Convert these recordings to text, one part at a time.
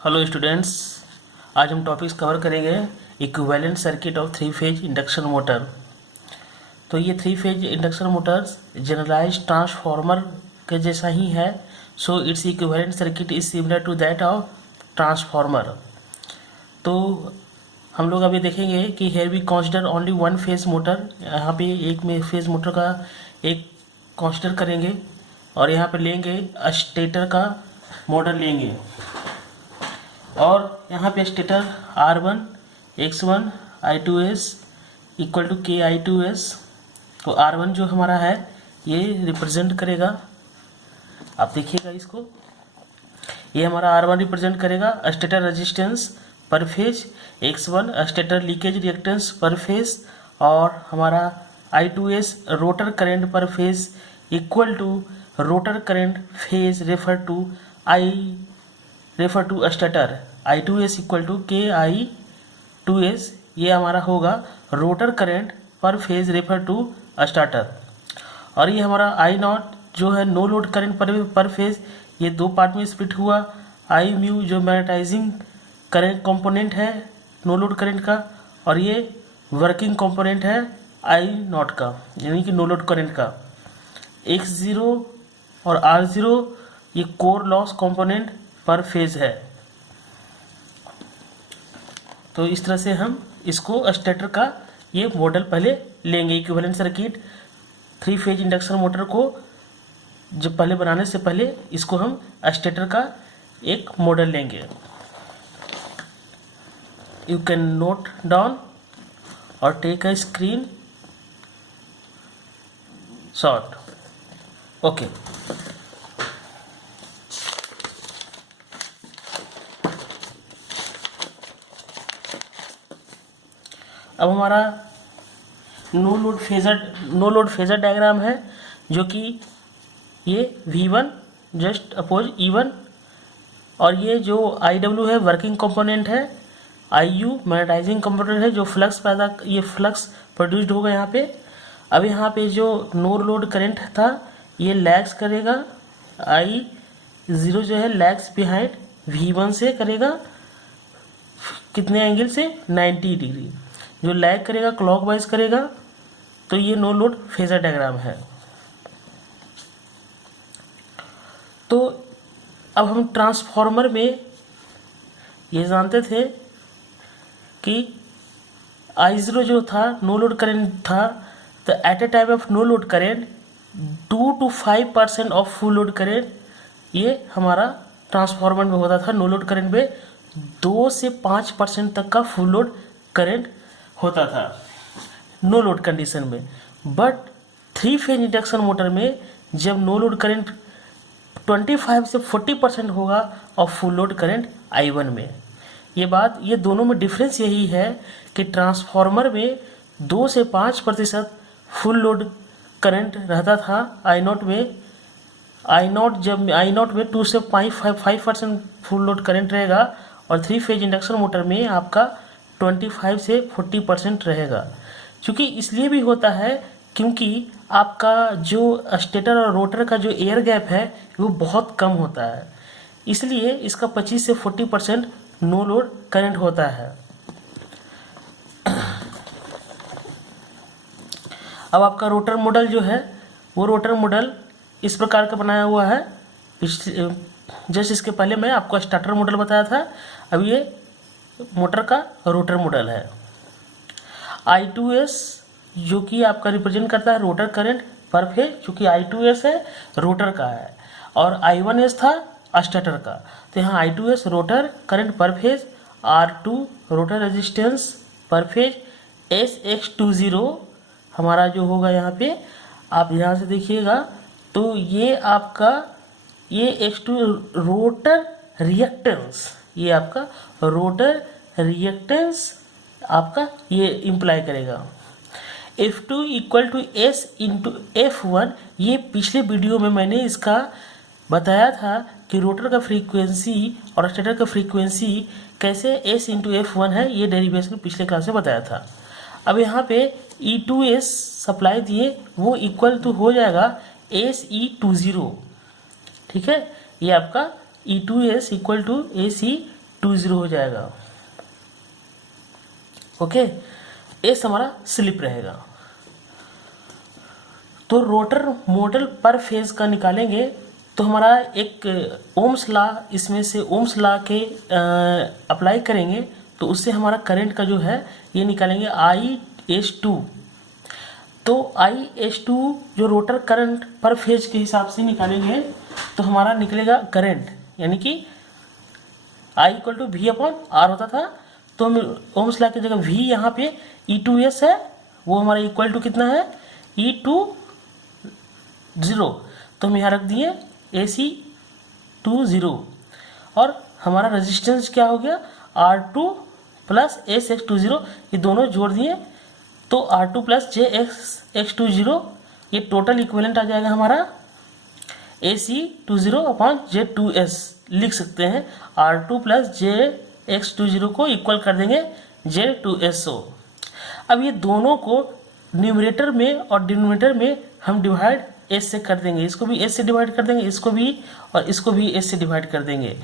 Hello students, आज हम topics cover करेंगे equivalent circuit of three phase induction motor. तो ये three phase induction motors generalize transformer के जैसा ही है। So its equivalent circuit is similar to that of transformer. तो हम लोग अभी देखेंगे कि here we consider only one phase motor. यहाँ पे एक में फेज मोटर का एक कंसीडर करेंगे और यहाँ पे लेंगे स्टेटर का मॉडल लेंगे और यहाँ पे stator R1 X1 I2S equal to K I2S। तो R1 जो हमारा है ये रिप्रेजेंट करेगा, आप देखिएगा इसको, ये हमारा R1 रिप्रेजेंट करेगा stator resistance per phase, X1 stator leakage reactance per phase और हमारा I2S rotor current per phase equal to rotor current phase refer to stator I2S equal to K I2S। ये हमारा होगा rotor current per phase refer to starter. और ये हमारा I0 जो है no load current per phase, ये दो पार्ट में स्प्लिट हुआ। I म्यू जो मैग्नेटाइजिंग करंट कंपोनेंट है नो लोड करंट का, और ये वर्किंग कंपोनेंट है I0 का, यानी कि नो लोड करंट का। X0 और R0 ये कोर लॉस कंपोनेंट पर फेज है। तो इस तरह से हम इसको स्टेटर का ये मॉडल पहले लेंगे। Equivalent circuit three phase induction motor को जब पहले बनाने से पहले इसको हम स्टेटर का एक मॉडल लेंगे। यू कैन नोट डाउन और take a screenshot. Okay, अब हमारा नो लोड फेजर डायग्राम है, जो कि ये V1 जस्ट अपोज E1 और ये जो IW है वर्किंग कंपोनेंट है, IU मैग्नेटाइजिंग कंपोनेंट है जो ये फ्लक्स प्रोड्यूस्ड होगा यहाँ पे। अब यहाँ पे जो नो लोड करंट था ये लैग्स करेगा, I0 जो है लैग्स बिहाइंड V1 से करेगा कितने एंगल से 90 डिग्री, जो लैग करेगा क्लॉकवाइज करेगा। तो ये नो लोड फेजर डायग्राम है। तो अब हम ट्रांसफार्मर में ये जानते थे कि I0 जो था नो लोड करंट था, तो at a time of no load current 2 to 5% of full load current ये हमारा ट्रांसफार्मर में होता था। नो लोड करंट में 2 से 5% तक का फुल लोड करंट होता था नो लोड कंडीशन में। But three phase induction motor में जब नो लोड करंट 25 से 40% होगा और फुल लोड करंट I1 में। ये दोनों में डिफरेंस यही है कि ट्रांसफार्मर में 2 से 5% फुल लोड करंट रहता था I0 में। I0 में 2 से 5% फुल लोड करंट रहेगा, और थ्री फेज इंडक्शन मोटर में आपका 25 से 40% रहेगा। क्योंकि इसलिए भी होता है क्योंकि आपका जो स्टेटर और रोटर का जो एयर गैप है वो बहुत कम होता है, इसलिए इसका 25 से 40% नो लोड करंट होता है। अब आपका रोटर मॉडल जो है वो रोटर मॉडल इस प्रकार का बनाया हुआ है। जस्ट इसके पहले मैं आपको स्टार्टर मॉडल बताया था, अब ये मोटर का रोटर मॉडल है। I2S जो कि आपका रिप्रेजेंट करता है रोटर करंट पर फेज, चूँकि I2S है रोटर का है और I1S था स्टेटर का। तो यहाँ I2S rotor current per phase, R2 rotor resistance per phase, SX20 हमारा जो होगा यहाँ पे, आप यहाँ से देखिएगा तो ये आपका ये X2 रोटर रिएक्टेंस, ये आपका रोटर रिएक्टेंस आपका ये इम्प्लाई करेगा। F2 equal to S into F1। ये पिछले वीडियो में मैंने इसका बताया था कि रोटर का फ्रीक्वेंसी और स्टेटर का फ्रीक्वेंसी कैसे S इंटू F1 है, ये डेरिवेशन पिछले क्लास में बताया था। अब यहाँ पे E2S सप्लाई दिए, वो इक्वल टू हो जाएगा SE20। ठीक है, ये आपका E2S इक्वल टू SE 20 हो जाएगा। ओके, एस हमारा स्लिप रहेगा। तो रोटर मॉडल पर फेज का निकालेंगे तो हमारा एक ओम्स लॉ, इसमें से ओम्स लॉ के अप्लाई करेंगे तो उससे हमारा करंट का जो है ये निकालेंगे IS2। तो IS2 जो रोटर करंट पर फेज के हिसाब से निकालेंगे तो हमारा निकलेगा करंट, यानी कि I = V/R होता था, तो हम ओम्स लॉ की जगह V यहाँ पे E2S है, वो हमारा इक्वल टू कितना है E20, तो हम यहाँ रख दिए AC20 और हमारा रेजिस्टेंस क्या हो गया R2 + SX20, ये दोनों जोड़ दिए तो R2 + JXX20, ये टोटल इक्विवेलेंट आ जाएगा हमारा AC20/Z2S। लिख सकते हैं R2 + JX20 को इक्वल कर देंगे Z2SO। अब ये दोनों को न्यूमरेटर में और डिनोमिनेटर में हम डिवाइड S से कर देंगे, इसको भी S से डिवाइड कर देंगे, इसको भी और इसको भी S से डिवाइड कर देंगे।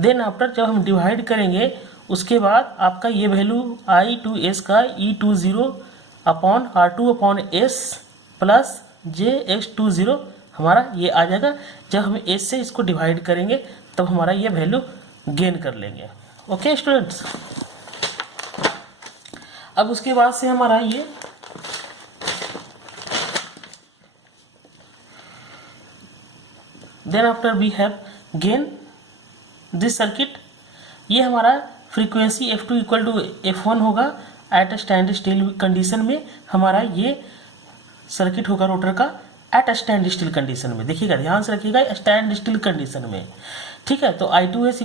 देन आफ्टर जब हम डिवाइड करेंगे उसके बाद आपका ये वैल्यू I2S का E20/R2/S + JX20 हमारा ये आ जाएगा। जब हम S से इसको डिवाइड करेंगे तब हमारा ये वैल्यू गेन कर लेंगे। ओके स्टूडेंट्स, अब उसके बाद से हमारा ये then after we have gain this circuit, ये हमारा फ्रीक्वेंसी F2 = F1 होगा एट स्टैंड स्टिल कंडीशन में। हमारा ये सर्किट होगा रोटर का एट स्टैंड स्टिल कंडीशन में। देखिएगा, ध्यान से रखिएगा, स्टैंड स्टिल कंडीशन में, ठीक है। तो I2S =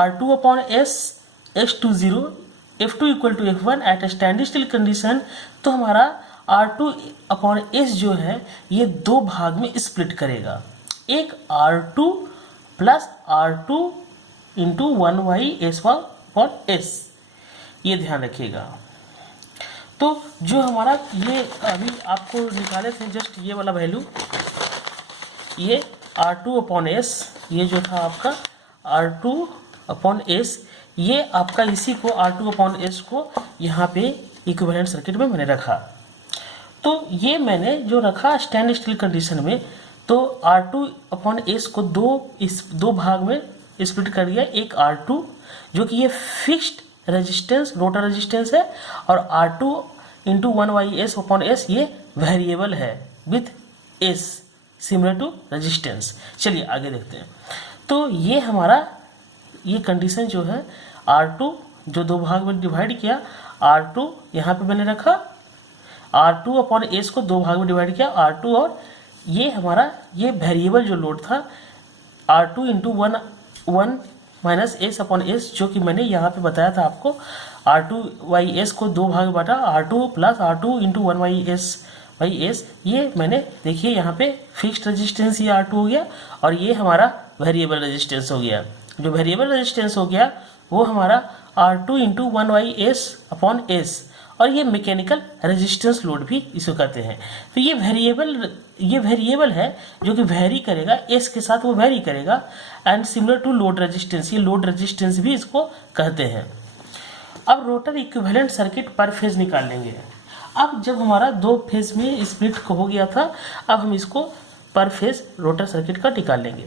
R2/S X20, F2 = F1 eight stand still condition. तो हमारा R2/S जो है ये दो भाग में स्प्लिट करेगा, एक R2 + R2 × 1/S/S, ये ध्यान रखिएगा। तो जो हमारा ये अभी आपको निकाले थे जस्ट ये वाला वैल्यू, ये R2/S, ये जो था आपका R2/S, ये आपका इसी को R2/S को यहाँ पे इक्विवेलेंट सर्किट में मैंने रखा। तो ये मैंने जो रखा स्टैंड स्टिल कंडीशन में, तो R2/S को दो भाग में स्प्लिट कर दिया, एक R2 जो कि ये फिक्स्ड रेजिस्टेंस रोटर रेजिस्टेंस है और R2 × 1/S/S ये वेरिएबल है with S similar to resistance. चलिए आगे देखते हैं। तो ये हमारा ये कंडीशन जो है R2 जो दो भाग में डिवाइड किया, R2 यहाँ पे मैंने रखा, R2/S को दो भाग में डिवाइड किया R2, और ये हमारा ये वेरिएबल जो लोड था R2 × 1/S/S जो कि मैंने यहाँ पे बताया था आपको, R2/S को दो भाग में बांटा, R2 + R2 × 1/S/S। ये मैंने देखिए यहाँ पे फिक्स्ड रेजिस्टेंस ये R2 हो गया और ये हमारा वेरिएबल रेजिस्टेंस हो गया। जो वेरिएबल रेजिस्टेंस हो गया वो हमारा R2 × 1/S/S, और ये मैकेनिकल रेजिस्टेंस लोड भी इसको कहते हैं। तो ये वेरिएबल है जो कि वेरी करेगा, S के साथ वो वेरी करेगा, and similar to load resistance, ये लोड रेजिस्टेंस भी इसको कहते हैं। अब rotor equivalent circuit per phase निकाल लेंगे। अब जब हमारा दो फेज में स्प्लिट हो गया था, अब हम इसको पर फेज रोटर सर्किट का निकाल लेंगे।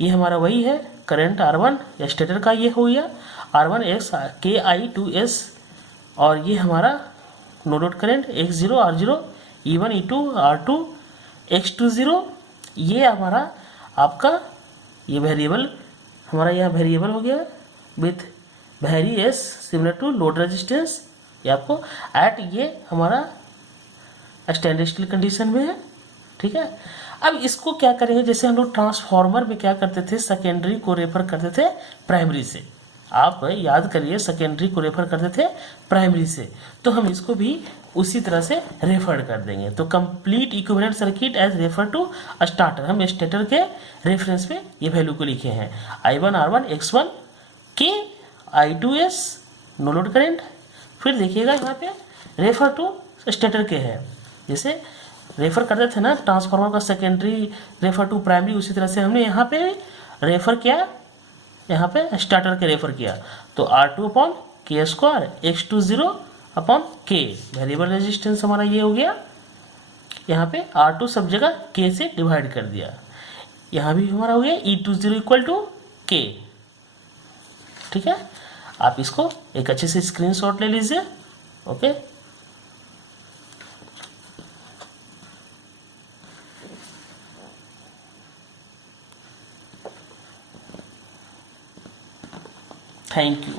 ये हमारा वही है करंट R1 या स्टेटर का ये हो गया R1 X KI2S, और ये हमारा no load current X0 R0 E1 E2 R2 X20, ये हमारा आपका ये वेरिएबल हमारा यहाँ वेरिएबल हो गया with vary S similar to load resistance, ये आपको एट ये हमारा स्टैंड स्टिल कंडीशन में है, ठीक है। अब इसको क्या करेंगे, जैसे हम लोग ट्रांसफार्मर में क्या करते थे, सेकेंडरी को रेफर करते थे प्राइमरी से, आप याद करिए सेकेंडरी को रेफर करते थे प्राइमरी से, तो हम इसको भी उसी तरह से रेफर कर देंगे। तो complete equivalent circuit as refer to starter, हम स्टेटर के रेफरेंस में ये वैल्यू को लिखे हैं I1 R1 X1 के I2S नो लोड करेंट। फिर देखिएगा यहाँ पे रेफर टू स्टेटर के है, जैसे रेफर करते थे ना ट्रांसफार्मर का सेकेंडरी रेफर टू प्राइमरी, उसी तरह से हमने यहाँ पे रेफर किया यहाँ पे स्टार्टर के रेफर किया, तो R2 अपॉन के स्क्वायर X20 अपॉन के, वेरिएबल रेजिस्टेंस हमारा ये हो गया। यहाँ पे R2 सब जगह K से डिवाइड कर दिया। यहाँ भी हमारा हो गया E20 इक्वल टू K। ठीक है, आप इसको एक अच्छे से स्क्रीनशॉट ले लीजिए। Okay, thank you.